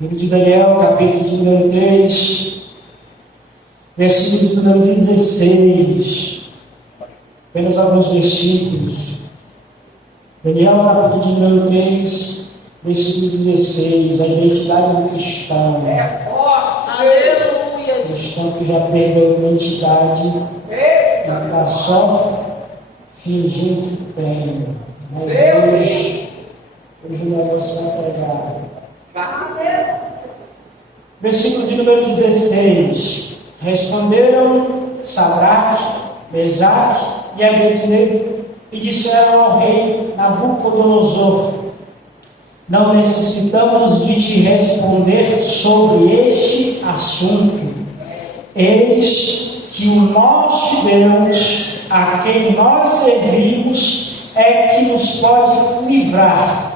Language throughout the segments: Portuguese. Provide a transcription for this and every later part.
Livro de Daniel, capítulo de número 3, versículo de número 16. Apenas alguns versículos. Daniel, capítulo de número 3, versículo 16. A identidade do cristão. É forte, aleluia. Cristão que já perdeu a identidade e está só fingindo que tem. Mas hoje o negócio vai pregar. Versículo de número 16. Responderam Sadraque, Mesaque e Abednego e disseram ao rei Nabucodonosor: não necessitamos de te responder sobre este assunto. Eis que o nosso Deus, a quem nós servimos, é que nos pode livrar.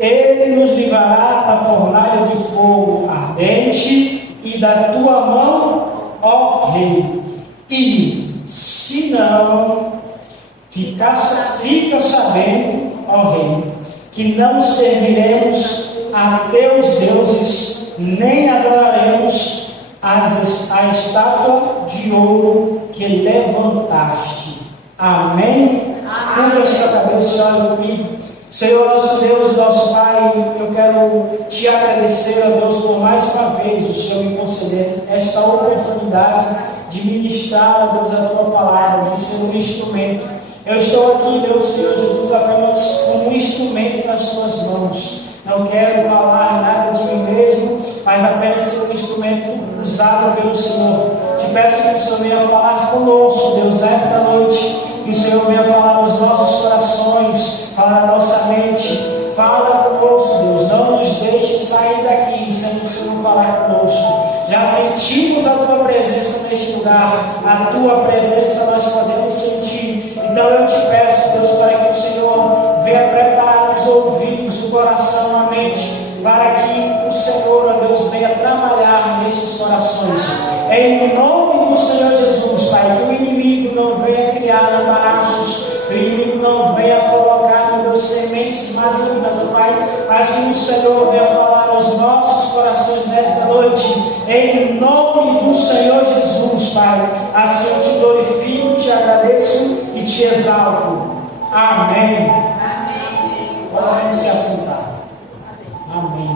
Ele nos livrará da fornalha de fogo ardente e da tua mão, ó rei. E, se não, fica sabendo, ó rei, que não serviremos a teus deuses, nem adoraremos a estátua de ouro que levantaste. Amém? Curva a sua cabeça e olhe comigo. Senhor, nosso Deus e nosso Pai, eu quero te agradecer, ó Deus, por mais uma vez o Senhor me conceder esta oportunidade de ministrar, ó Deus, a tua palavra, de ser um instrumento. Eu estou aqui, meu Senhor Jesus, apenas como um instrumento nas tuas mãos. Não quero falar nada de mim mesmo, mas apenas ser um instrumento usado pelo Senhor. Te peço que o Senhor venha falar conosco, Deus, nesta noite. Que o Senhor venha falar nos nossos corações, falar na nossa mente. Fala conosco, Deus. Não nos deixe sair daqui sem o Senhor falar conosco. Já sentimos a tua presença neste lugar. A tua presença nós podemos sentir. Então eu te peço, Deus, para que o Senhor venha preparar os ouvidos, o coração, a mente, para que o Senhor, ó Deus, venha trabalhar nestes corações. Em nome do Senhor Jesus, Pai, que o inimigo não venha criar embaraços, que o inimigo não venha colocar, meu Deus, sementes malignas, ó Pai, mas que o Senhor venha falar aos nossos corações nesta noite. Em nome do Senhor Jesus, Pai, assim eu te glorifico, te agradeço e te exalto. Amém. Amém. Pode se assentar. Amém.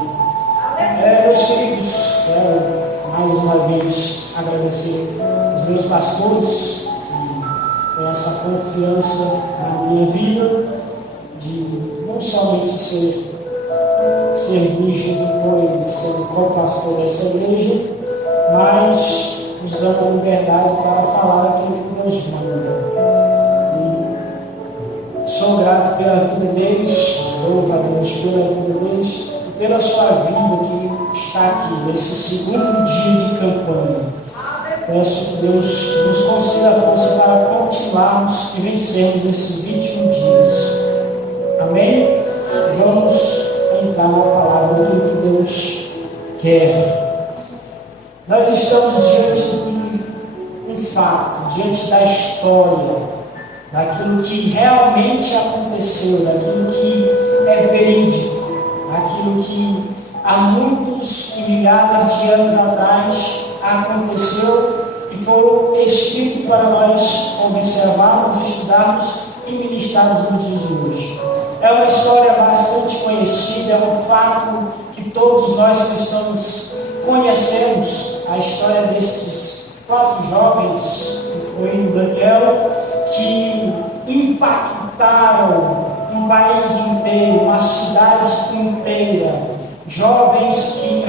Meus queridos, quero mais uma vez agradecer os meus pastores que têm essa confiança na minha vida, de não somente servir junto com eles, ser o co-pastor dessa igreja, mas nos dando a liberdade para falar aquilo que Deus manda. E sou grato pela vida deles, louvo a Deus pela vida deles, pela sua vida que está aqui, nesse segundo dia de campanha. Peço que Deus nos conceda força para continuarmos e vencermos esses 21 dias. Amém? Vamos entrar na palavra daquilo que Deus quer. Nós estamos diante de um fato, diante da história, daquilo que realmente aconteceu, daquilo que é verídico, aquilo que há muitos e milhares de anos atrás aconteceu e foi escrito para nós observarmos, estudarmos e ministrarmos no dia de hoje. É uma história bastante conhecida, é um fato que todos nós cristãos conhecemos, a história destes 4 jovens, incluindo Daniel, que impactaram um país inteiro, uma cidade inteira, jovens que,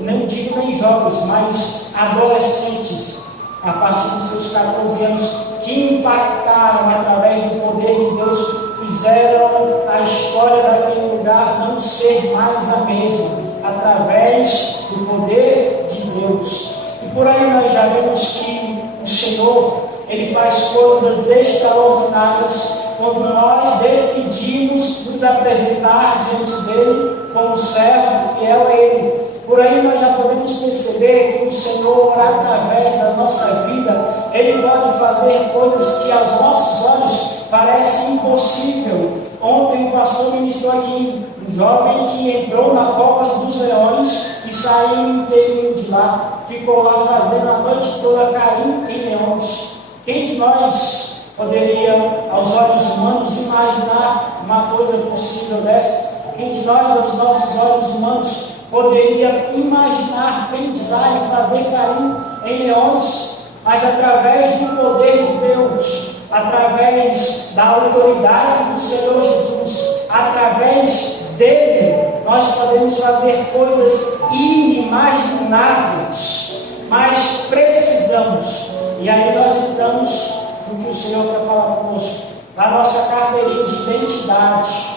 não digo nem jovens, mas adolescentes, a partir dos seus 14 anos, que impactaram através do poder de Deus, fizeram a história daquele lugar não ser mais a mesma, através do poder de Deus. E por aí nós já vemos que o Senhor, Ele faz coisas extraordinárias quando nós decidimos nos apresentar diante dele como servo fiel a ele. Por aí nós já podemos perceber que o Senhor, através da nossa vida, Ele pode fazer coisas que aos nossos olhos parecem impossível. Ontem o pastor ministrou aqui um jovem que entrou na cova dos leões e saiu inteiro de lá, ficou lá fazendo a noite toda cair em leões. Quem de nós poderia, aos olhos humanos, imaginar uma coisa possível dessa? Quem de nós, aos nossos olhos humanos, poderia imaginar, pensar em fazer cair em leões? Mas através do poder de Deus, através da autoridade do Senhor Jesus, através dele, nós podemos fazer coisas inimagináveis, mas precisamos. E aí nós entramos no que o Senhor quer falar conosco, na nossa carteirinha de identidade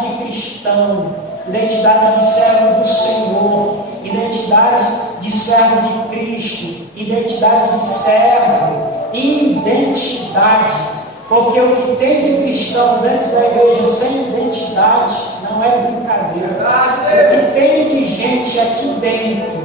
de cristão, identidade de servo do Senhor, identidade de servo de Cristo, identidade de servo, identidade. Porque o que tem de cristão dentro da igreja sem identidade não é brincadeira. O que tem de gente aqui dentro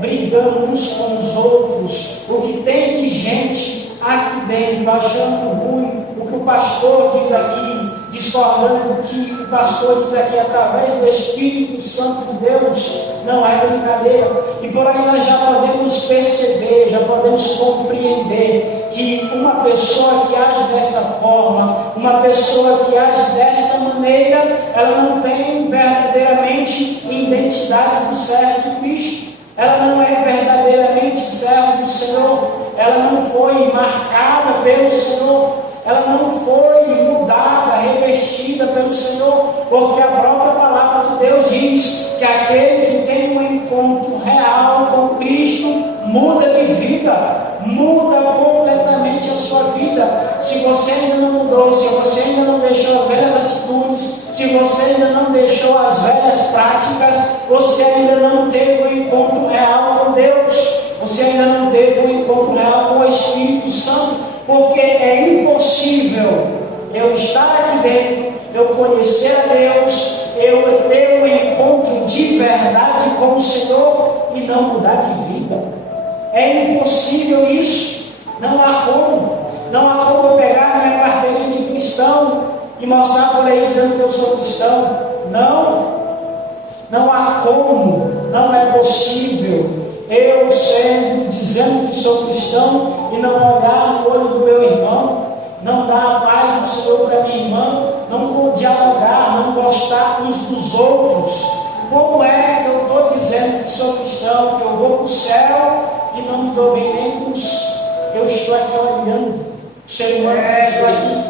brigando uns com os outros, o que tem de gente aqui dentro achando ruim o que o pastor diz aqui, discordando do que o pastor diz aqui através do Espírito Santo de Deus, não é brincadeira. E por aí nós já podemos perceber, já podemos compreender que uma pessoa que age desta forma, uma pessoa que age desta maneira, ela não tem verdadeiramente identidade do servo de Cristo. Ela não é verdadeiramente servo do Senhor. Ela não foi marcada pelo Senhor. Ela não foi mudada, revestida pelo Senhor, porque a própria palavra de Deus diz que aquele que tem um encontro real com Cristo muda de vida, muda completamente a sua vida. Se você ainda não mudou, se você ainda não deixou as velhas atitudes, se você ainda não deixou as velhas práticas, você ainda não teve um encontro real com Deus, você ainda não teve um encontro real com o Espírito Santo. Porque é impossível eu estar aqui dentro, eu conhecer a Deus, eu ter um encontro de verdade com o Senhor e não mudar de vida. É impossível isso. Não há como. Não há como eu pegar minha carteirinha de cristão e mostrar por aí dizendo que eu sou cristão. Não. Não há como. Não é possível. Eu dizendo que sou cristão e não olhar no olho do meu irmão, não dar a paz do Senhor para minha irmã, não dialogar, não gostar uns dos outros. Como é que eu estou dizendo que sou cristão, que eu vou para o céu e não me dou bem nem com os... Eu estou aqui olhando, o ser humano estou aqui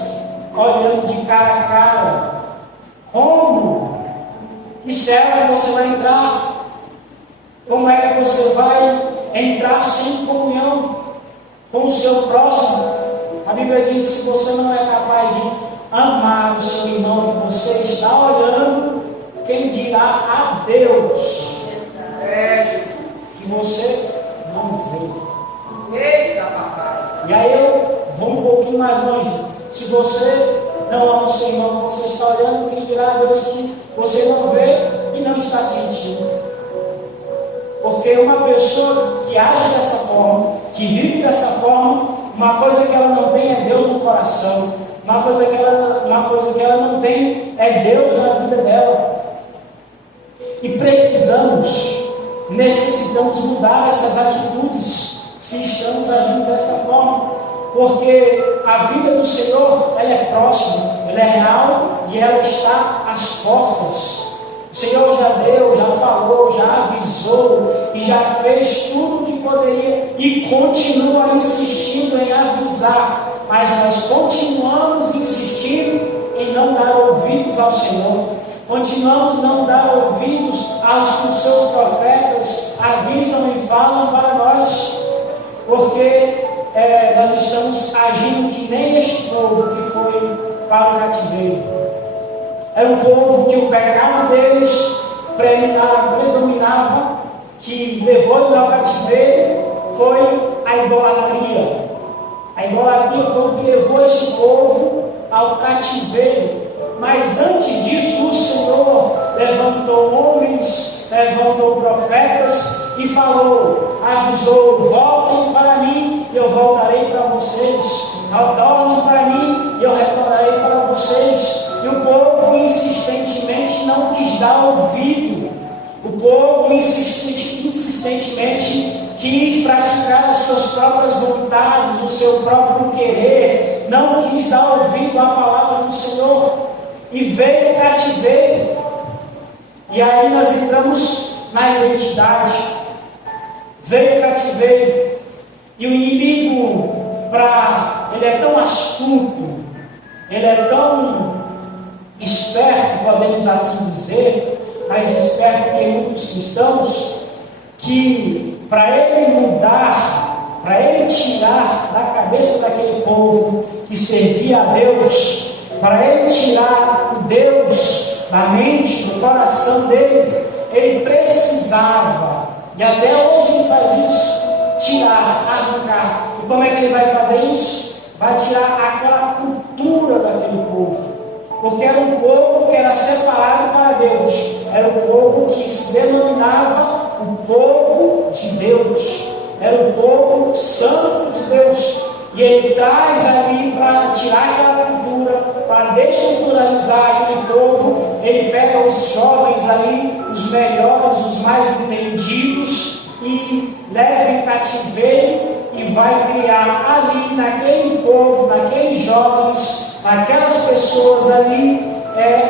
olhando de cara a cara. Como? Que céu você vai entrar? Como é que você vai entrar sem comunhão com o seu próximo? A Bíblia diz que se você não é capaz de amar o seu irmão que você está olhando, quem dirá a Deus que você não vê? Eita, papai! E aí eu vou um pouquinho mais longe. Se você não ama o seu irmão que você está olhando, quem dirá a Deus que você não vê e não está sentindo? Porque uma pessoa que age dessa forma, que vive dessa forma, uma coisa que ela não tem é Deus no coração, uma coisa que ela não tem é Deus na vida dela. E necessitamos mudar essas atitudes, se estamos agindo desta forma, porque a vida do Senhor, ela é próxima, ela é real e ela está às portas. O Senhor já deu, já falou, já avisou e já fez tudo o que poderia e continua insistindo em avisar, mas nós continuamos insistindo em não dar ouvidos ao Senhor, continuamos não dar ouvidos aos que os seus profetas avisam e falam para nós, porque nós estamos agindo que nem este povo que foi para o cativeiro. Era um povo que o pecado deles predominava, que levou-eles ao cativeiro, foi a idolatria. A idolatria foi o que levou esse povo ao cativeiro. Mas antes disso, o Senhor levantou homens, levantou profetas e falou, avisou: voltem para mim e eu voltarei para vocês. Retornem para mim e eu retornarei para vocês. e o povo insistentemente não quis dar ouvido. O povo insistentemente quis praticar as suas próprias vontades, o seu próprio querer, não quis dar ouvido à palavra do Senhor, e veio o cativeiro. E aí nós entramos na identidade. Veio o cativeiro, e o inimigo, ele é tão astuto, ele é tão esperto, podemos assim dizer, mais esperto que muitos cristãos, que para ele mudar, para ele tirar da cabeça daquele povo que servia a Deus, para ele tirar o Deus da mente, do coração dele, ele precisava, e até hoje ele faz isso, tirar, arrancar. E como é que ele vai fazer isso? Vai tirar aquela cultura daquele povo. Porque era um povo que era separado para Deus. Era um povo que se denominava o povo de Deus. Era o povo santo de Deus. E ele traz ali para tirar aquela cultura, para desculturalizar aquele povo. Ele pega os jovens ali, os melhores, os mais entendidos, e leva em cativeiro e vai criar ali naquele povo, naqueles jovens, naquelas pessoas ali,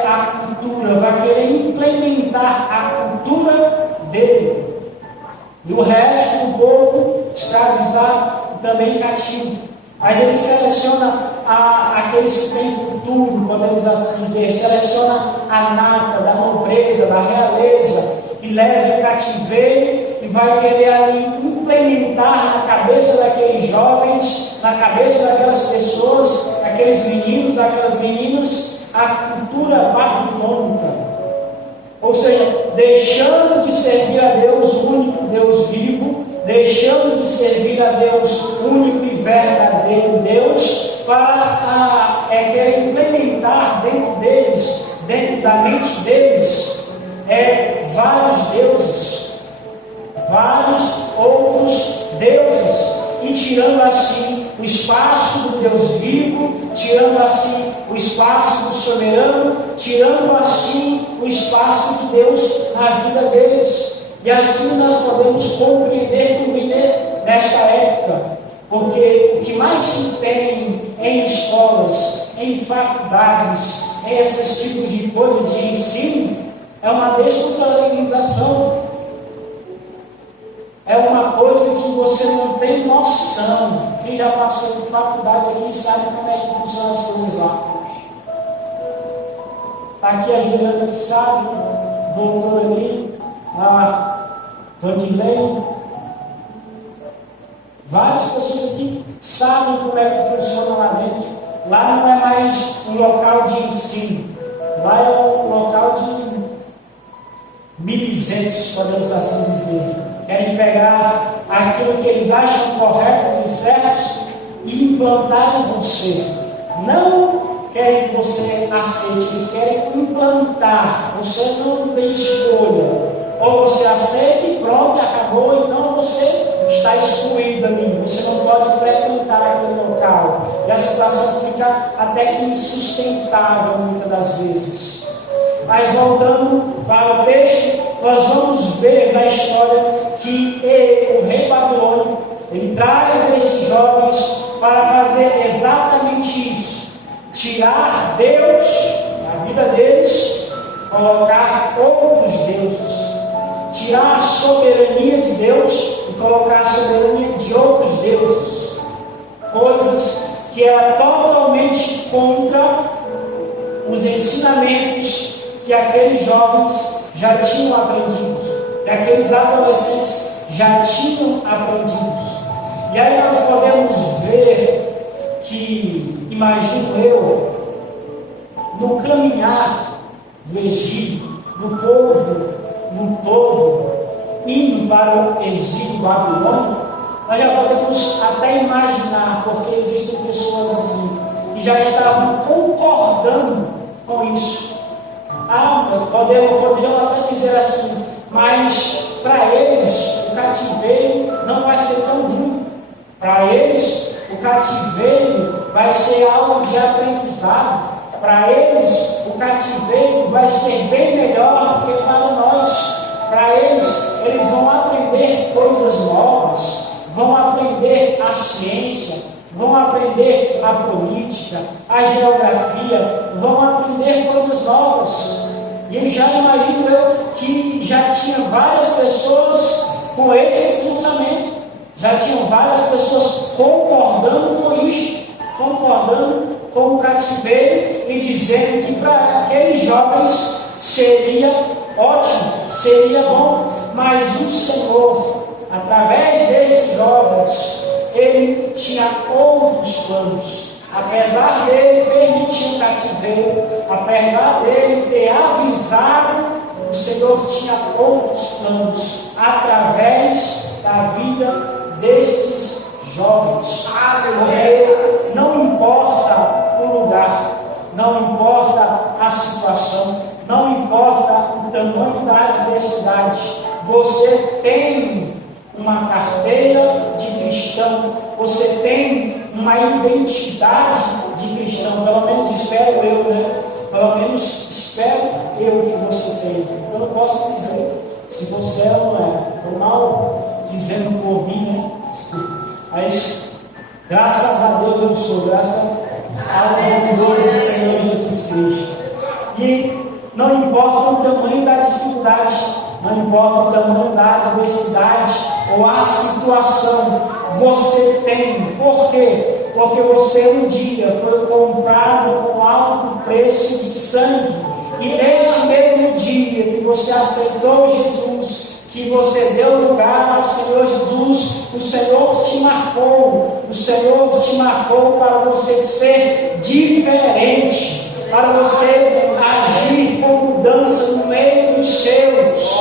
a cultura, vai querer implementar a cultura dele. E o resto do povo escravizado também cativo. Mas ele seleciona aqueles que têm futuro, podemos assim dizer, seleciona a nata da nobreza, da realeza, e leva em cativeiro e vai querer ali implementar na cabeça daqueles jovens, na cabeça daquelas pessoas, daqueles meninos, daquelas meninas, a cultura babilônica. Ou seja, deixando de servir a Deus, o único Deus vivo, deixando de servir a Deus, o único e verdadeiro Deus, para querer implementar dentro deles, dentro da mente deles, vários deuses, vários outros deuses, e tirando assim o espaço do Deus vivo, tirando assim o espaço do soberano, tirando assim o espaço de Deus na vida deles. E assim nós podemos compreender nesta época, porque o que mais se tem em escolas, em faculdades, em esses tipos de coisas de ensino, é uma desculturalização. É uma coisa que você não tem noção. Quem já passou por faculdade aqui sabe como é que funcionam as coisas lá. Está aqui a Juliana que sabe, doutora ali, a Vandilene. Várias pessoas aqui sabem como é que funciona lá dentro. Lá não é mais um local de ensino. Lá é um local de mimizentos, podemos assim dizer. Querem pegar aquilo que eles acham correto e certo e implantar em você. Não querem que você aceite, eles querem implantar. Você não tem escolha. Ou você aceita e pronto, acabou, então você está excluído ali. Você não pode frequentar aquele local. E a situação fica até que insustentável muitas das vezes. Mas voltando para o texto, nós vamos ver na história que o rei babilônico, ele traz estes jovens para fazer exatamente isso. Tirar Deus da vida deles, colocar outros deuses. Tirar a soberania de Deus e colocar a soberania de outros deuses. Coisas que eram totalmente contra os ensinamentos que aqueles jovens já tinham aprendido, que aqueles adolescentes já tinham aprendido. E aí nós podemos ver que, imagino eu, no caminhar do Egito, do povo no todo, indo para o exílio babilônico, nós já podemos até imaginar, porque existem pessoas assim, que já estavam concordando com isso. Poderiam até dizer assim, mas para eles o cativeiro não vai ser tão ruim. Para eles o cativeiro vai ser algo de aprendizado. Para eles, o cativeiro vai ser bem melhor do que para nós. Para eles vão aprender coisas novas, vão aprender a ciência, vão aprender a política, a geografia, vão aprender coisas novas. E eu já imagino que já tinha várias pessoas com esse pensamento, já tinham várias pessoas concordando com isso, concordando com o cativeiro e dizendo que para aqueles jovens seria ótimo, seria bom, mas o Senhor, através desses jovens, Ele tinha outros planos. Apesar dele permitir o cativeiro, apesar dele ter avisado, o Senhor tinha outros planos através da vida destes jovens. Porque não importa o lugar, não importa a situação, não importa o tamanho da adversidade, você tem uma carteira de cristão, você tem uma identidade de cristão, pelo menos espero eu, né? Pelo menos espero eu que você tenha. Eu não posso dizer se você é ou não é. Estou mal dizendo por mim, né? Mas graças a Deus eu sou, graças ao bondoso Senhor Jesus Cristo. E não importa o tamanho da dificuldade, não importa o tamanho da adversidade ou a situação, você tem. Por quê? Porque você um dia foi comprado com alto preço de sangue. E neste mesmo dia que você aceitou Jesus, que você deu lugar ao Senhor Jesus, o Senhor te marcou. O Senhor te marcou para você ser diferente, para você agir com mudança no meio dos seus,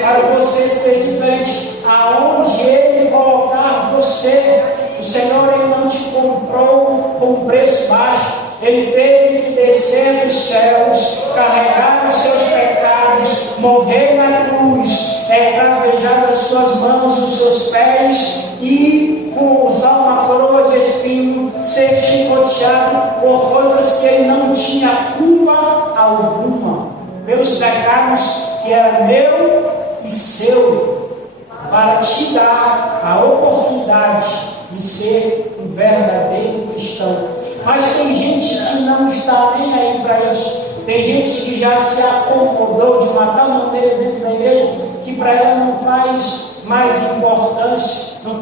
para você ser diferente aonde Ele colocar você. O Senhor, Ele não te comprou com preço baixo. Ele teve que descer dos céus, carregar os seus pecados, morrer na cruz, cravejar as suas mãos e os seus pés e usar uma coroa de espinho, ser chicoteado por coisas que ele não tinha culpa alguma, pelos pecados que era meu e seu, para te dar a oportunidade de ser um verdadeiro cristão. Mas tem gente que não está nem aí para isso. Tem gente que já se acomodou de uma tal maneira dentro da igreja que para ela não faz mais importância, não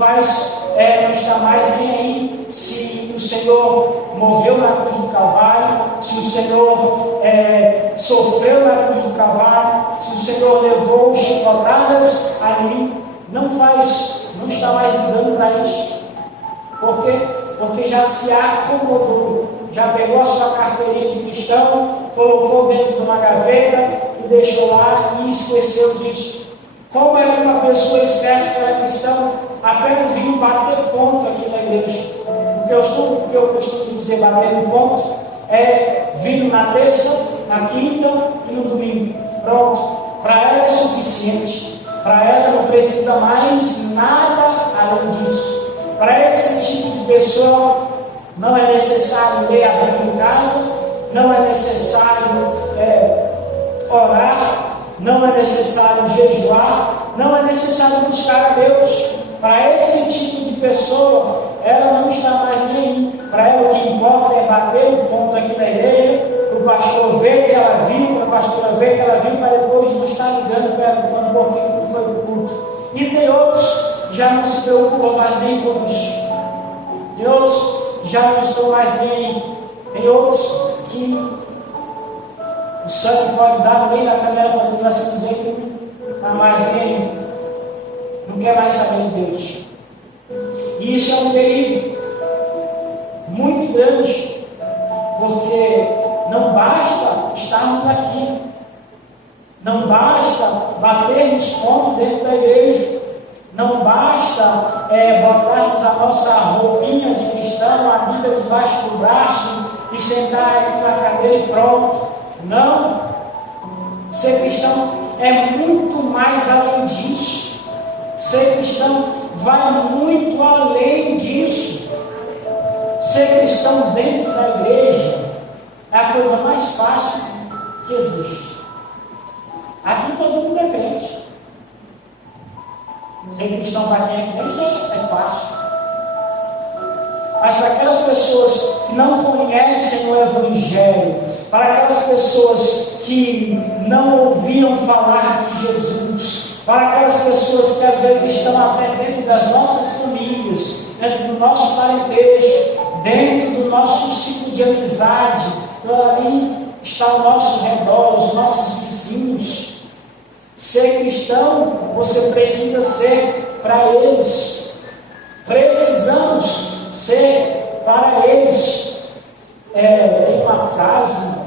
está mais nem aí se o Senhor morreu na cruz do Calvário, se o Senhor sofreu na cruz do Calvário, se o Senhor levou chicotadas ali, não está mais ligando para isso. Por quê? Porque já se acomodou, já pegou a sua carteirinha de cristão, colocou dentro de uma gaveta e deixou lá e esqueceu disso. Como é que uma pessoa esquece que ela é cristão? Apenas vindo bater ponto aqui na igreja. O que eu costumo dizer bater ponto é vindo na terça, na quinta e no domingo. Pronto. Para ela é suficiente. Para ela não precisa mais nada além disso. Para esse tipo de pessoa, não é necessário ler a Bíblia em casa, não é necessário orar, não é necessário jejuar, não é necessário buscar a Deus. Para esse tipo de pessoa, ela não está mais nem aí. Para ela o que importa é bater um ponto aqui na igreja, para o pastor ver que ela viu, para a pastora ver que ela viu, para depois não estar ligando, perguntando por que não foi para o culto. E tem outros que já não se preocupam mais nem com isso. Tem outros que já não estão mais nem aí. Tem outros que o sangue pode dar bem na canela para Deus assim dizer que não está mais nem aí. Não quer mais saber de Deus. E isso é um perigo muito grande, porque não basta estarmos aqui, não basta batermos ponto dentro da igreja, não basta botarmos a nossa roupinha de cristão, a Bíblia debaixo do braço e sentar aqui na cadeira e pronto. Não. Ser cristão é muito mais além disso. Ser cristão vai muito além disso. Ser cristão dentro da igreja É a coisa mais fácil que existe. Aqui todo mundo é crente. Ser cristão para quem é crente é fácil. Mas para aquelas pessoas que não conhecem o Evangelho, para aquelas pessoas que não ouviram falar de Jesus, para aquelas pessoas que às vezes estão até dentro das nossas famílias, dentro do nosso parentesco, dentro do nosso ciclo de amizade, ali está ao nosso redor, os nossos vizinhos. Ser cristão, você precisa ser para eles. Precisamos ser para eles. Tem uma frase,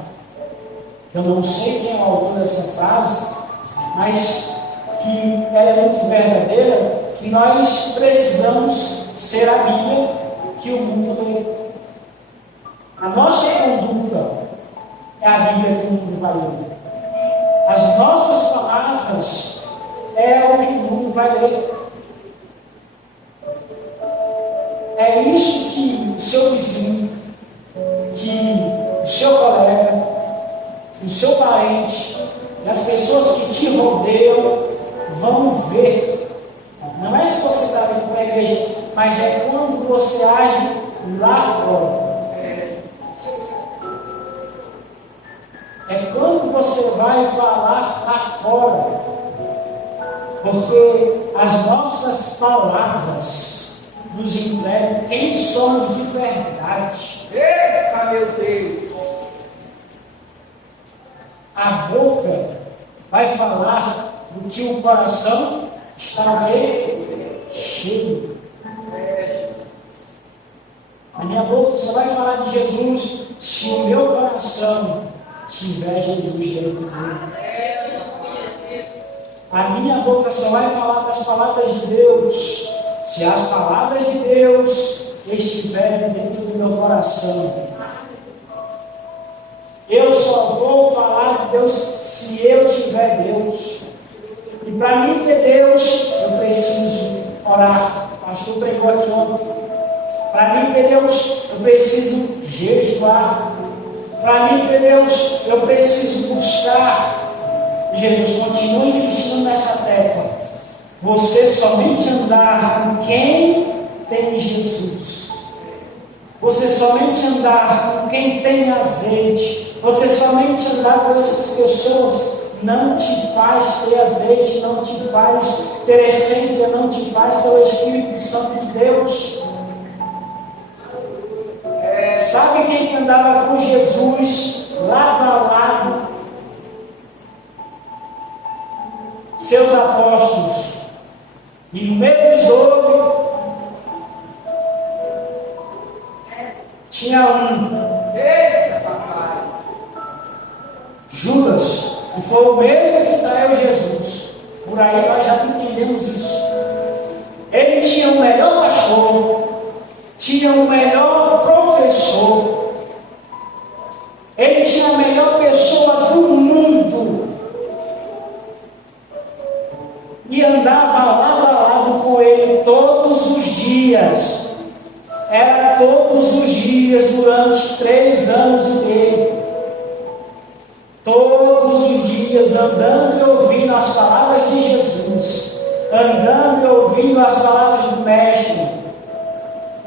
eu não sei quem é o autor dessa frase, mas que ela é muito verdadeira, que nós precisamos ser a Bíblia que o mundo lê. A nossa conduta é a Bíblia que o mundo vai ler. As nossas palavras é o que o mundo vai ler. É isso que o seu vizinho, que o seu colega, que o seu parente, e as pessoas que te rodeiam vão ver. Não é se você está vindo para a igreja, mas é quando você age lá fora. É quando você vai falar lá fora. Porque as nossas palavras nos entregam quem somos de verdade. Eita, meu Deus! A boca vai falar do que o coração está o quê? Cheio. A minha boca só vai falar de Jesus se o meu coração tiver Jesus dentro dele. A minha boca só vai falar das palavras de Deus se as palavras de Deus estiverem dentro do meu coração. Eu só vou falar de Deus se eu tiver Deus. E para mim ter Deus, eu preciso orar. O pastor pregou aqui ontem. Para mim ter Deus, eu preciso jejuar. Para mim ter Deus, eu preciso buscar. E Jesus continua insistindo nessa tecla. Você somente andar com quem tem Jesus. Você somente andar com quem tem azeite. Você somente andar com essas pessoas não te faz ter azeite, não te faz ter essência, não te faz ter o Espírito Santo de Deus. Sabe quem andava com Jesus lado a lado? Seus apóstolos. E no meio dos 12 tinha um. Eita, papai! Judas, que foi o mesmo que traiu Jesus. Por aí nós já entendemos isso. Ele tinha o melhor pastor, tinha o melhor professor, ele tinha a melhor pessoa do mundo e andava lado a lado com ele todos os dias. Era todos os dias durante 3 anos e meio. Todos os dias andando e ouvindo as palavras de Jesus, andando e ouvindo as palavras do Mestre,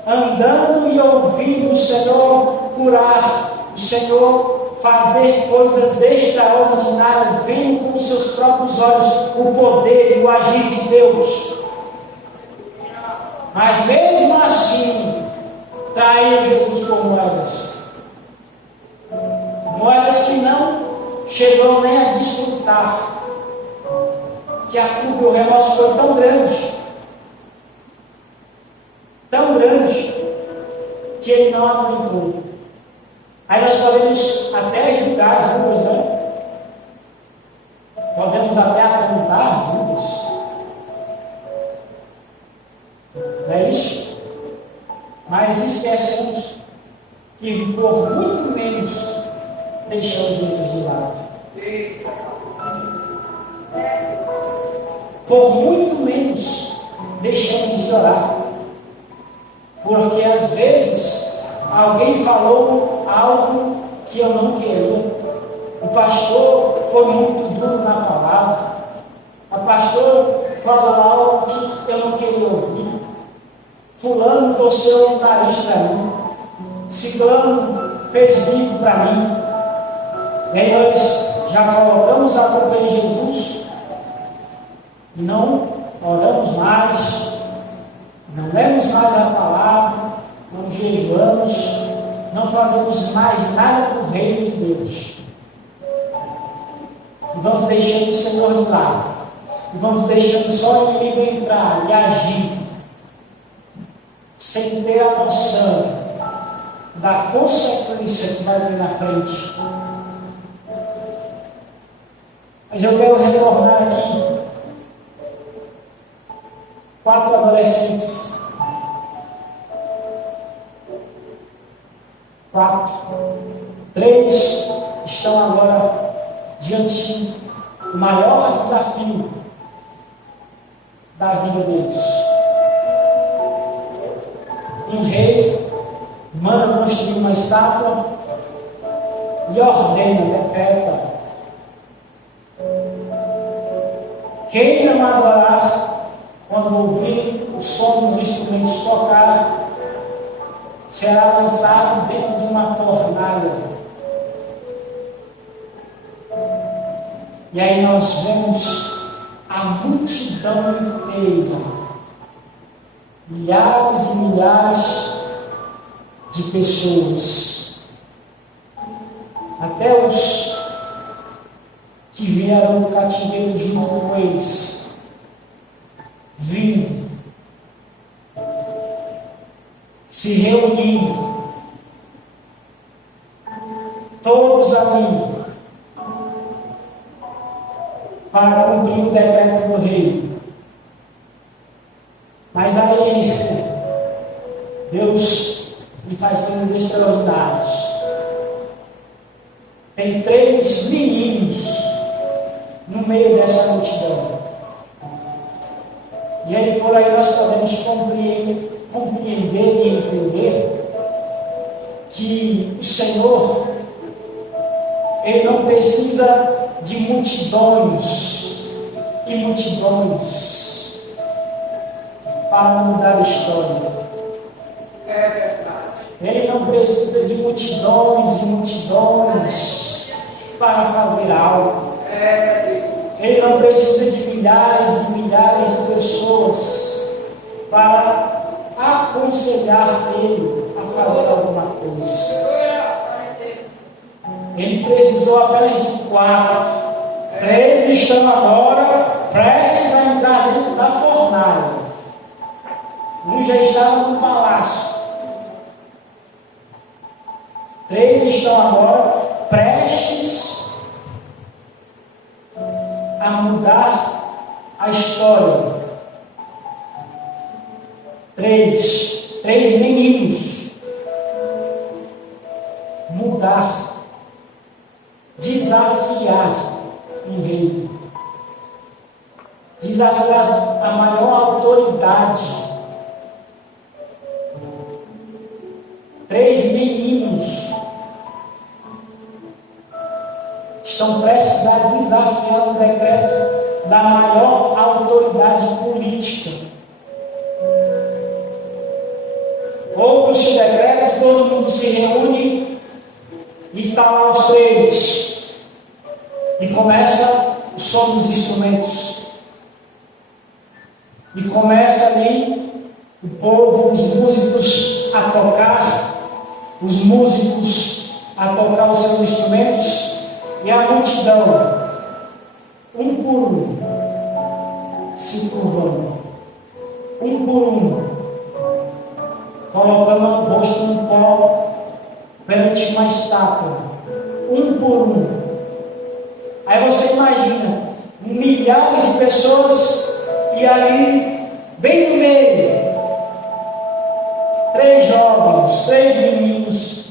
andando e ouvindo o Senhor curar, o Senhor fazer coisas extraordinárias, vendo com os seus próprios olhos o poder e o agir de Deus. Mas mesmo assim, traiu Jesus por moedas. Moedas que não chegou nem a desfrutar, que a culpa e o remorso foi tão grande, que ele não aguentou. Aí nós podemos até julgar Judas, né? Podemos até apontar Judas. Não é isso? Mas esquecemos que por muito menos deixamos Judas de lado. Por muito menos deixamos de orar. Porque às vezes alguém falou algo que eu não queria. O pastor foi muito duro na palavra. A pastora falou algo que eu não queria ouvir. Fulano torceu o nariz para mim. Ciclano fez bico para mim. E aí nós já colocamos a culpa em Jesus e não oramos mais, não lemos mais a palavra, não jejuamos, não fazemos mais nada para o reino de Deus. E vamos deixando o Senhor de lado. E vamos deixando só o inimigo entrar e agir, sem ter a noção da consequência que vai vir na frente. Mas eu quero retornar aqui 4 adolescentes. 4. 3 estão agora diante do maior desafio da vida deles. Um rei manda construir uma estátua e ordena, decreta: quem não adorar quando ouvir o som dos instrumentos tocar, será lançado dentro de uma fornalha. E aí nós vemos a multidão inteira, milhares e milhares de pessoas, até os que vieram do cativeiro junto com eles, vindo, se reunindo, todos ali, para cumprir o decreto do rei. Mas aí, Deus lhe faz coisas extraordinárias. Tem 3 meninos no meio dessa multidão. E aí por aí nós podemos compreender e entender que o Senhor, Ele não precisa de multidões e multidões para mudar a história. É verdade. Ele não precisa de multidões e multidões para fazer algo. Ele não precisa de milhares e milhares de pessoas para aconselhar ele a fazer alguma coisa. Ele precisou apenas de 4. 3 estão agora prestes a entrar dentro da fornalha. Um já estava no palácio. 3 estão agora prestes a mudar a história. 3 meninos. Mudar. Desafiar um rei. Desafiar a maior autoridade. 3 meninos estão prestes a desafiar o decreto da maior autoridade política. Ouve-se o decreto, todo mundo se reúne e está lá os 3. E começa o som dos instrumentos. E começa ali o povo, os músicos a tocar, os seus instrumentos, e a multidão, um por um, se curvando, um por um, colocando o rosto no pó perante uma estátua, um por um. Aí você imagina, milhares de pessoas, e ali, bem no meio, 3 jovens, 3 meninos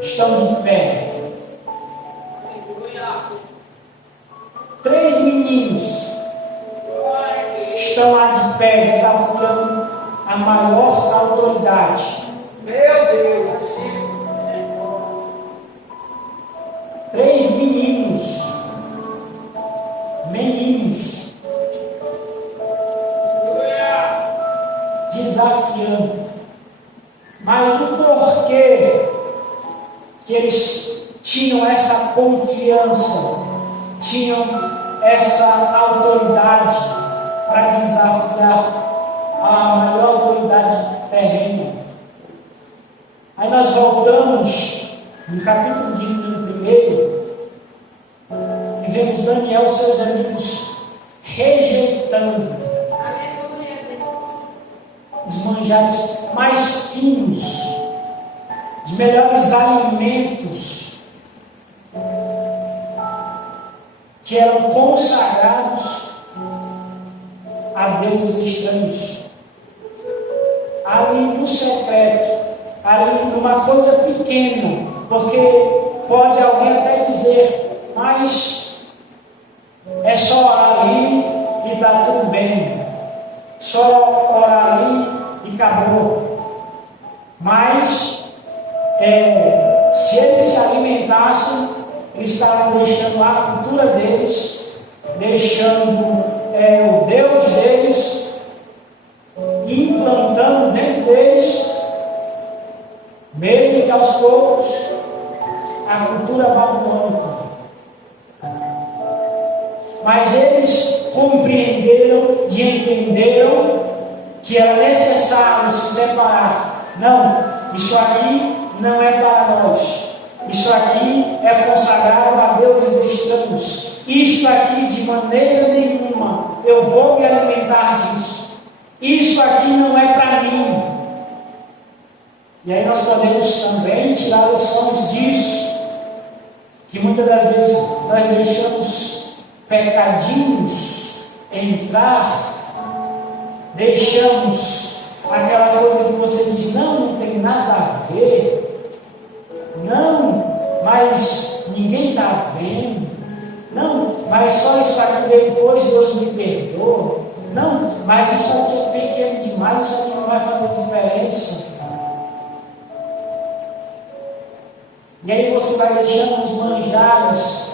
estão de pé. 3 meninos estão lá de pé, desafiando a maior autoridade. Meu Deus. desafiando. Mas o porquê que eles tinham essa confiança, tinham essa autoridade para desafiar a maior autoridade terrena? Aí nós voltamos no capítulo de número 1 e vemos Daniel e seus amigos rejeitando os manjares mais finos, os melhores alimentos que eram consagrados a deuses estranhos. Ali no secreto, ali numa coisa pequena, porque pode alguém até dizer, mas é só orar ali e está tudo bem, só orar ali e acabou. Mas se eles se alimentassem, eles estavam deixando a cultura deles, deixando o Deus deles, implantando dentro deles, mesmo que aos poucos, a cultura babilônica. Mas eles compreenderam e entenderam que era necessário se separar. Não, isso aqui não é para nós. Isso aqui é consagrado a deuses estranhos. Isto aqui de maneira nenhuma eu vou me alimentar disso. Isso aqui não é para mim. E aí nós podemos também tirar lições disso, que muitas das vezes nós deixamos pecadinhos entrar, deixamos aquela coisa que você diz, não tem nada a ver, não, mas ninguém está vendo, não, mas só isso aqui depois Deus me perdoa, não, mas isso aqui é pequeno demais, isso aqui não vai fazer diferença. E aí você vai deixando os manjares,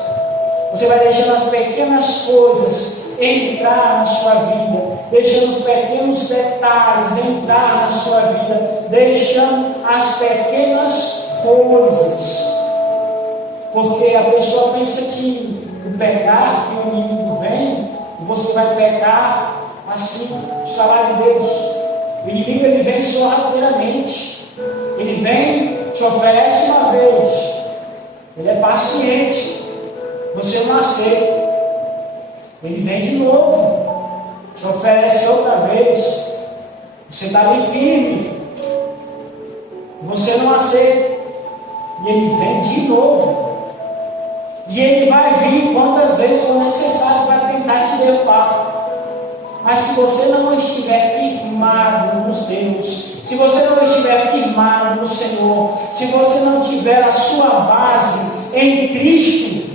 você vai deixando as pequenas coisas entrar na sua vida, deixando os pequenos detalhes entrar na sua vida, deixando as pequenas coisas, porque a pessoa pensa que o pecar, que o inimigo vem, e você vai pecar assim, o salário de Deus. O inimigo ele vem sorrateiramente, ele vem, te oferece uma vez, ele é paciente, você não aceita, ele vem de novo, te oferece outra vez, você está ali firme, você não aceita, e ele vem de novo, e ele vai vir quantas vezes for necessário para tentar te derrubar. Mas se você não estiver firmado nos Deus, se você não estiver firmado no Senhor, se você não tiver a sua base em Cristo,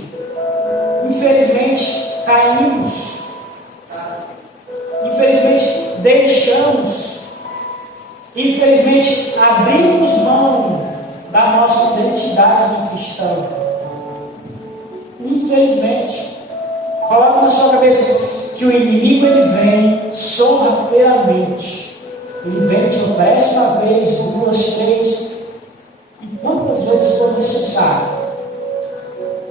infelizmente caímos, infelizmente deixamos, infelizmente abrimos mão da nossa identidade de cristão. Infelizmente, coloca na sua cabeça que o inimigo ele vem sorrateiramente, ele vem te oferece uma vez, duas, três, e quantas vezes for necessário,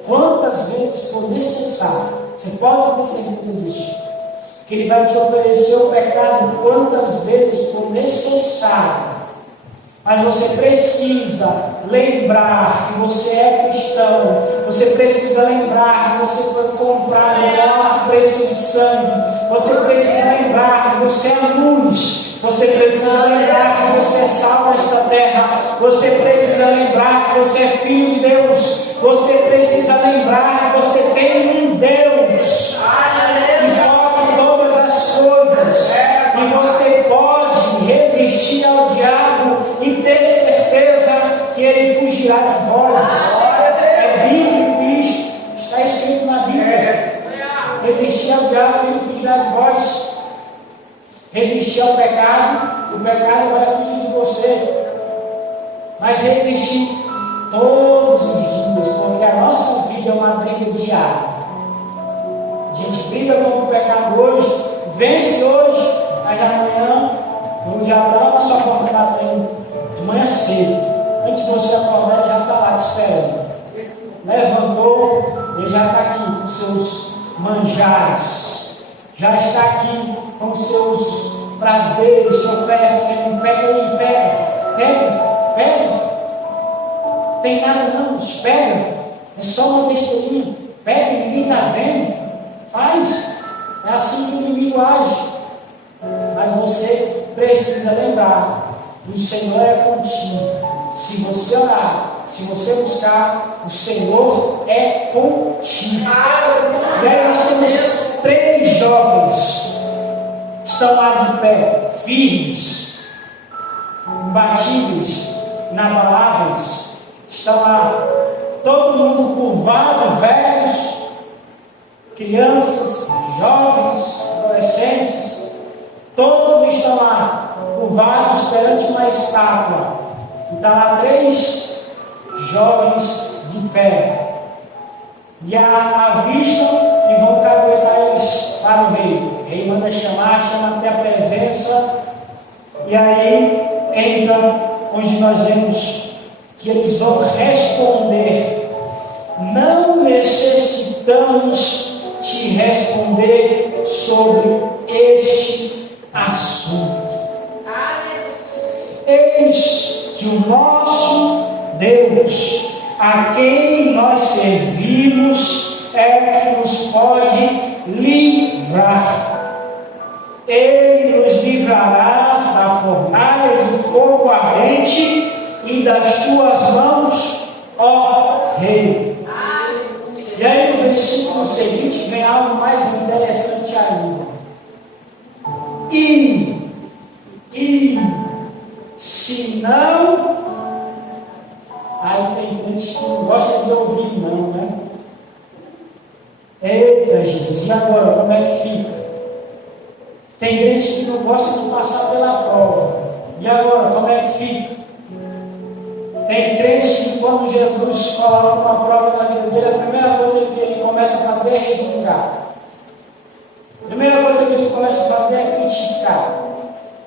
quantas vezes for necessário, você pode ter certeza disso, que ele vai te oferecer o pecado quantas vezes for necessário. Mas você precisa lembrar que você é cristão. Você precisa lembrar que você foi comprado com alto preço de sangue. Você precisa lembrar que você é luz. Você precisa lembrar que você é sal desta terra. Você precisa lembrar que você é filho de Deus. Você precisa lembrar que você tem um Deus que pode todas as coisas. E você pode resistir ao diabo e ter certeza que ele fugirá de vós. É bíblico isso, está escrito na Bíblia. Resistir ao diabo e ele fugirá de vós. Resistir ao pecado, o pecado vai fugir de você. Mas resistir todos os dias, porque a nossa vida é uma briga diária. A gente briga contra o pecado hoje, vence hoje, mas amanhã O diabo está lá na sua porta batendo de manhã cedo. Antes de você acordar, ele já está lá te esperando. Levantou, ele já está aqui com seus manjares. Já está aqui com seus prazeres, te oferecendo. Pega aí, pega. Tem nada não, espera. É só uma besteirinha. Pega, ninguém está vendo. Faz. É assim que o inimigo age. Mas você precisa lembrar que o Senhor é contigo. Se você orar, se você buscar, o Senhor é contigo. E aí nós temos 3 jovens que estão lá de pé, firmes, imbatíveis, inabaláveis. Estão lá, todo mundo curvado, velhos, crianças, jovens, adolescentes, todos estão lá, curvados perante uma estátua. E está lá 3 jovens de pé. E a avistam e vão caguetar eles para o rei. O rei manda chamar, chama até a presença. E aí entra onde nós vemos que eles vão responder. Não necessitamos te responder sobre este assunto. Eis que o nosso Deus, a quem nós servimos, é que nos pode livrar. Ele nos livrará da fornalha do fogo ardente e das tuas mãos, ó Rei. E aí no versículo seguinte vem algo mais interessante ainda. E se não, aí tem gente que não gosta de ouvir não, né? Eita Jesus, e agora como é que fica? Tem gente que não gosta de passar pela prova. E agora como é que fica? Tem crente que quando Jesus coloca uma prova na vida dele, a primeira coisa que ele começa a fazer é resmungar. A primeira coisa que ele começa a fazer é criticar.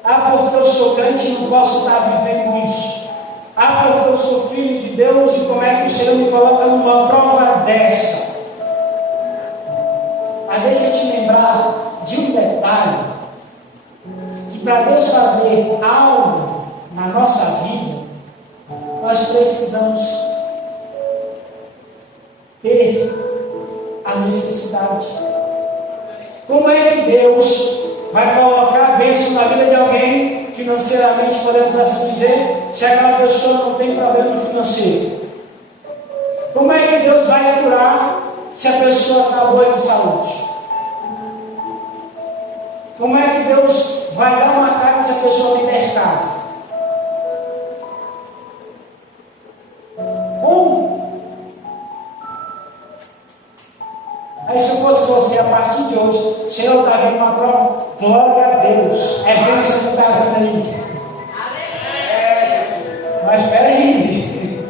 Ah, porque eu sou crente e não posso estar vivendo isso. Ah, porque eu sou filho de Deus e como é que o Senhor me coloca numa prova dessa? Mas deixa eu te lembrar de um detalhe, que para Deus fazer algo na nossa vida, nós precisamos ter a necessidade. Como é que Deus vai colocar a bênção na vida de alguém, financeiramente, podemos assim dizer, se aquela pessoa não tem problema financeiro? Como é que Deus vai curar se a pessoa está boa de saúde? Como é que Deus vai dar uma casa se a pessoa tem 10 casas? Como? Aí se eu fosse você, a partir de hoje, o Senhor está vendo uma prova, glória a Deus, é bênção que está vendo aí. Mas espera aí,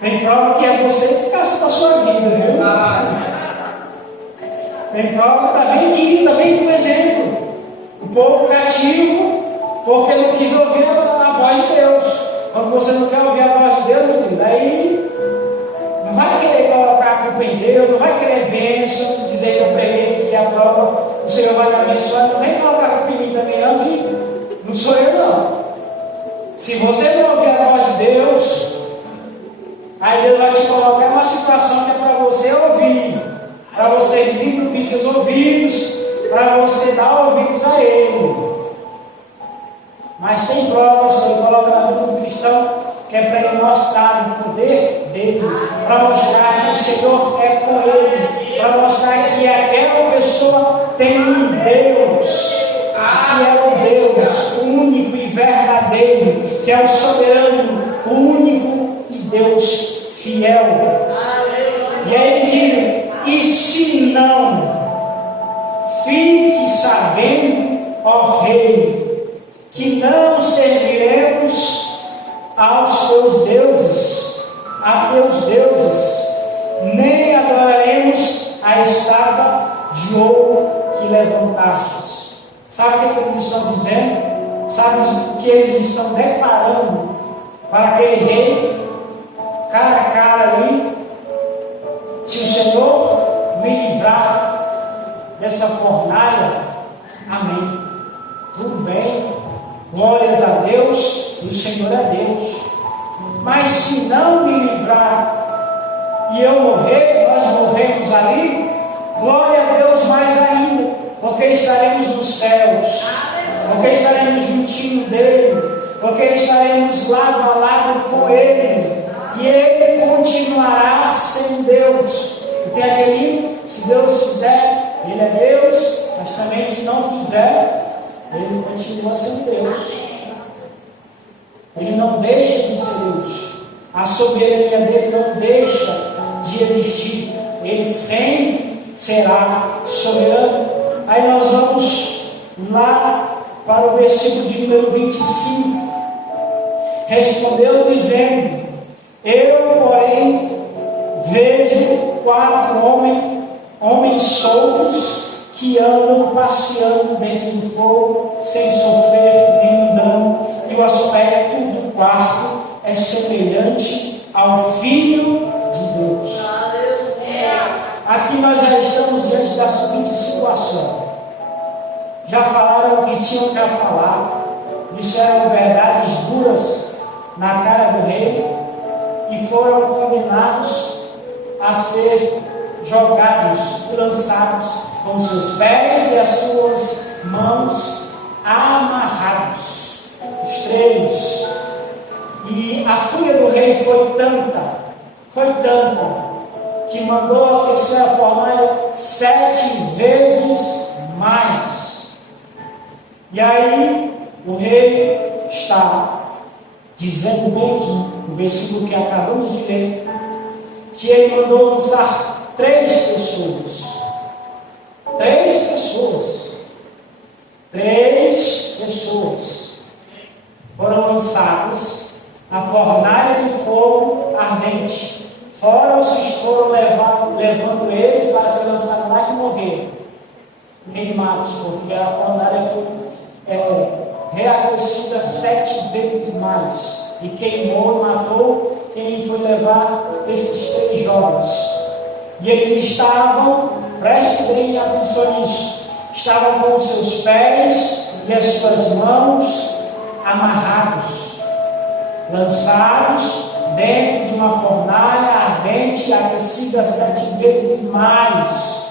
tem prova que é você que caça da sua vida, viu? Tem prova que está bem aqui, está bem aqui o exemplo. O povo cativo, porque não quis ouvir a voz de Deus. Quando você não quer ouvir a voz de Deus, meu querido, aí não vai querer colocar a culpa em Deus, não vai querer bênção, dizer que eu preguei que a prova, o Senhor vai me abençoar, não vem colocar a culpa em mim também não, que não sou eu não. Se você não ouvir a voz de Deus, aí Deus vai te colocar em uma situação que é para você ouvir, para você desentupir seus ouvidos, para você dar ouvidos a Ele. Mas tem provas que Ele coloca na vida do cristão, que é para Ele mostrar o poder dele, para mostrar que o Senhor é com ele, para mostrar que aquela pessoa tem um Deus, que é o Deus, o único e verdadeiro, que é o soberano, o único e Deus fiel. E aí eles dizem, e se não, fique sabendo, ó Rei, que não serviremos aos teus deuses, a teus deuses, nem adoraremos a estátua de ouro que levantastes. Sabe o que eles estão dizendo? Sabe o que eles estão declarando para aquele rei, cara a cara ali? Se o Senhor me livrar dessa fornalha, amém. Tudo bem, glórias a Deus, e o Senhor é Deus. Mas se não me livrar e eu morrer, nós morremos ali, glória a Deus mais ainda, porque estaremos nos céus, porque estaremos juntinho dele, porque estaremos lado a lado com ele, e ele continuará sendo Deus. E tem aquele, se Deus fizer, ele é Deus, mas também se não fizer, ele continua sendo Deus. Ele não deixa de ser Deus. A soberania dele não deixa de existir. Ele sempre será soberano. Aí nós vamos lá para o versículo de número 25. Respondeu dizendo: eu, porém, vejo 4 homens soltos que andam passeando dentro do fogo, sem sofrer nenhum dano, e o aspecto do quarto é semelhante ao Filho de Deus. Aqui nós já estamos diante da seguinte situação. Já falaram o que tinham para falar, disseram verdades duras na cara do rei e foram condenados a ser jogados e lançados com seus pés e as suas mãos amarrados, os 3. E a fúria do rei foi tanta, que mandou aquecer a fornalha 7 vezes mais. E aí o rei está dizendo bem aqui, no versículo que acabamos de ler, que ele mandou lançar 3 pessoas. 3 pessoas. 3 pessoas foram lançadas na fornalha de fogo ardente, fora os que foram levando eles para ser lançados lá e morreram, queimados, porque a fornalha foi reaquecida 7 vezes mais, e queimou e matou quem foi levar esses 3 jovens. E eles estavam, preste bem atenção nisso, estavam com os seus pés e as suas mãos amarrados, lançados dentro de uma fornalha ardente e aquecida 7 vezes mais.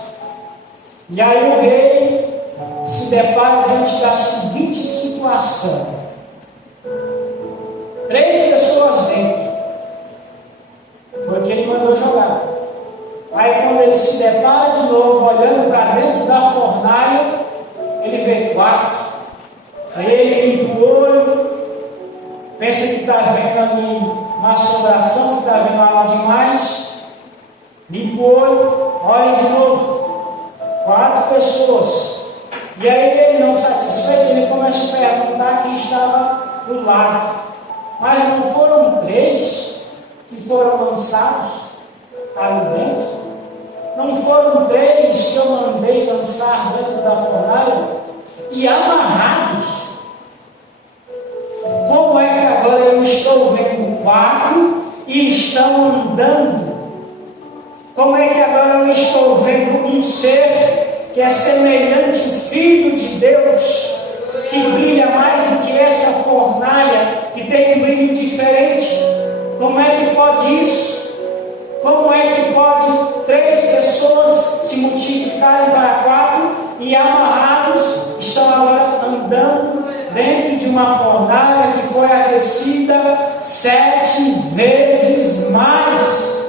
E aí o rei se depara diante da seguinte situação: 3 pessoas dentro, foi o que ele mandou jogar. Aí quando ele se depara de novo, olhando para dentro da fornalha, ele vê 4. Aí ele limpa o olho, pensa que está vendo ali uma assombração, que está vendo algo demais, limpa o olho, olha de novo, 4 pessoas. E aí ele, não satisfeito, ele começa a perguntar quem estava do lado. Mas não foram 3 que foram lançados ali dentro? Não foram 3 que eu mandei lançar dentro da fornalha e amarrados? Como é que agora eu estou vendo 4 e estão andando? Como é que agora eu estou vendo um ser que é semelhante ao Filho de Deus, que brilha mais do que esta fornalha, que tem um brilho diferente? Como é que pode isso? Como é que pode 3 pessoas se multiplicarem para 4 e amarrados estão agora andando dentro de uma fornalha que foi aquecida 7 vezes mais?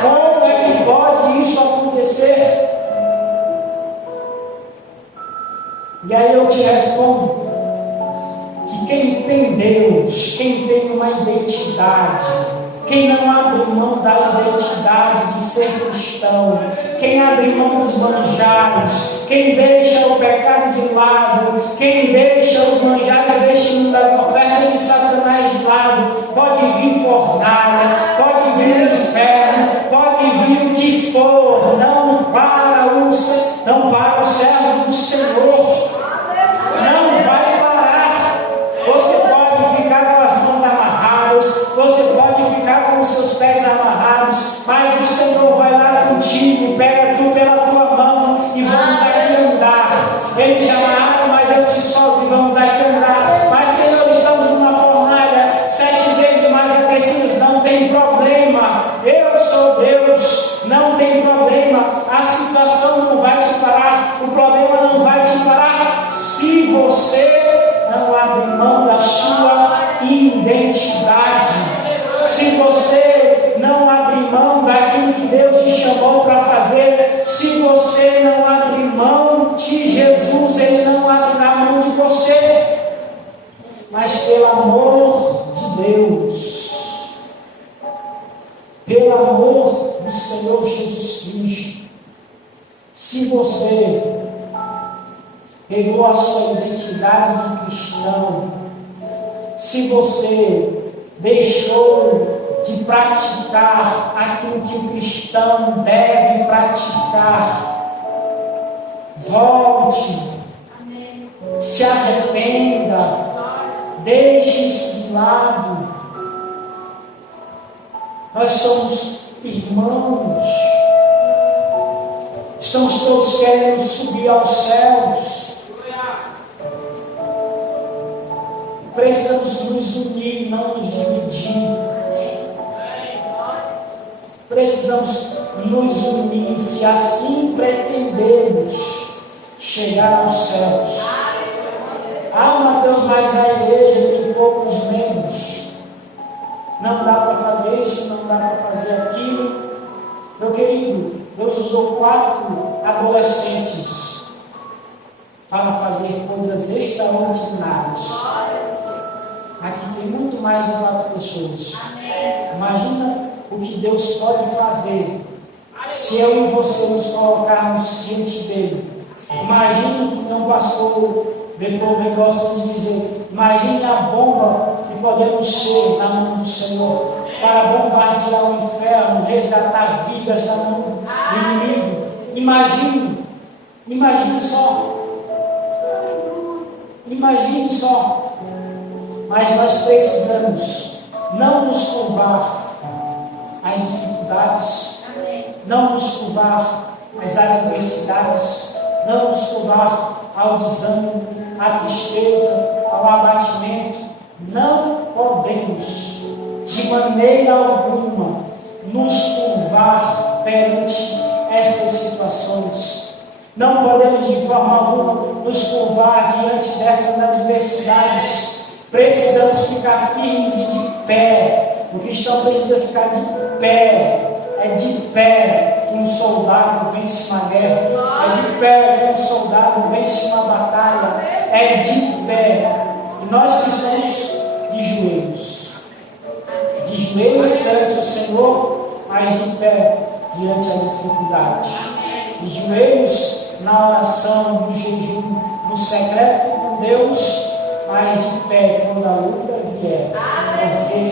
Como é que pode isso acontecer? E aí eu te respondo que quem tem Deus, quem tem uma identidade, quem não abre mão da identidade de ser cristão, quem abre mão dos manjares, quem deixa o pecado de lado, quem deixa os manjares deste mundo, das ofertas de Satanás de lado, pode vir fornalha, pode vir o inferno, pode vir o que for, não para o servo do Senhor, não vai parar. Vem chamar água, mas eu te solto e vamos aqui andar. Mas, Senhor, estamos numa fornalha 7 vezes mais aquecidas, não tem problema. Eu sou Deus, não tem problema. A situação não vai te parar, o problema não vai te parar se você não abre mão da sua identidade. Se você não abre mão daquilo que Deus te chamou para fazer, se você não abre mão de Jesus, Ele não abrirá mão de você. Mas pelo amor de Deus, pelo amor do Senhor Jesus Cristo, se você pegou a sua identidade de cristão, se você deixou de praticar aquilo que o cristão deve praticar, volte, se arrependa, deixe isso de lado. Nós somos irmãos, estamos todos querendo subir aos céus. Precisamos nos unir, não nos dividir. Precisamos nos unir, se assim pretendermos chegar aos céus. Ah, Mateus, mas a igreja tem poucos membros. Não dá para fazer isso, não dá para fazer aquilo. Meu querido, Deus usou 4 adolescentes para fazer coisas extraordinárias. Aqui tem muito mais de 4 pessoas. Imagina o que Deus pode fazer se eu e você nos colocarmos diante dele. Imagina o que o pastor Beethoven gosta de dizer. Imagine a bomba que podemos ser na mão do Senhor para bombardear o inferno, resgatar vidas da mão do inimigo. Imagine só. Imagine só. Mas nós precisamos não nos curvar às dificuldades, não nos curvar às adversidades, não nos curvar ao desânimo, à tristeza, ao abatimento. Não podemos, de maneira alguma, nos curvar perante estas situações. Não podemos, de forma alguma, nos curvar diante dessas adversidades. Precisamos ficar firmes e de pé. O cristão precisa ficar de pé. É de pé que um soldado vence uma guerra. É de pé que um soldado vence uma batalha. É de pé. E nós que estamos de joelhos. De joelhos perante o Senhor, mas de pé diante da dificuldade. De joelhos na oração, no jejum, no secreto com Deus, mas de pé quando a luta vier. Porque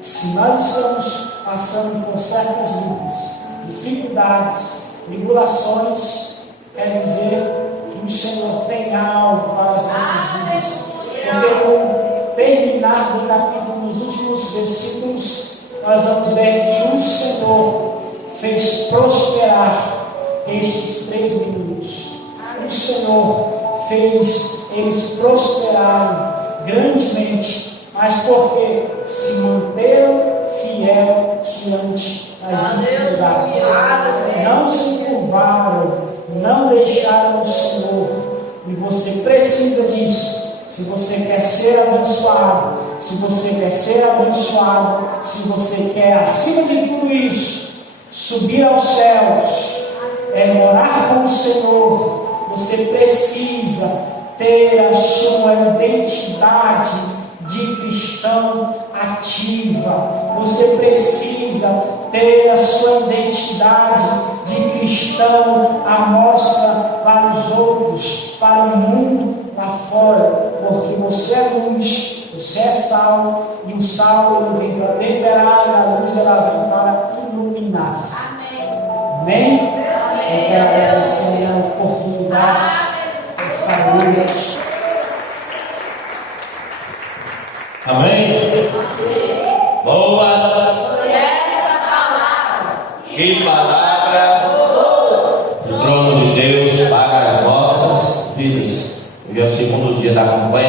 se nós estamos passando por certas lutas, dificuldades, tribulações, quer dizer que o Senhor tem algo para as nossas vidas. Porque com o terminar do capítulo, nos últimos versículos, nós vamos ver que o Senhor fez prosperar estes 3 meninos. O Senhor fez eles prosperarem grandemente, mas porque se manteram fiel diante das dificuldades. Não se curvaram, não deixaram o Senhor. E você precisa disso. Se você quer ser abençoado, se você quer ser abençoado, se você quer, acima de tudo isso, subir aos céus, morar com o Senhor, você precisa ter a sua identidade de cristão ativa. Você precisa ter a sua identidade de cristão à mostra para os outros, para o mundo lá fora, porque você é luz, você é sal, e o sal ele vem para temperar, e a luz ela vem para iluminar. Amém? Eu quero agradecer a oportunidade dessa noite. Amém? Boa! Foi essa palavra. Que palavra do trono de Deus para as nossas vidas. Hoje é o segundo dia da campanha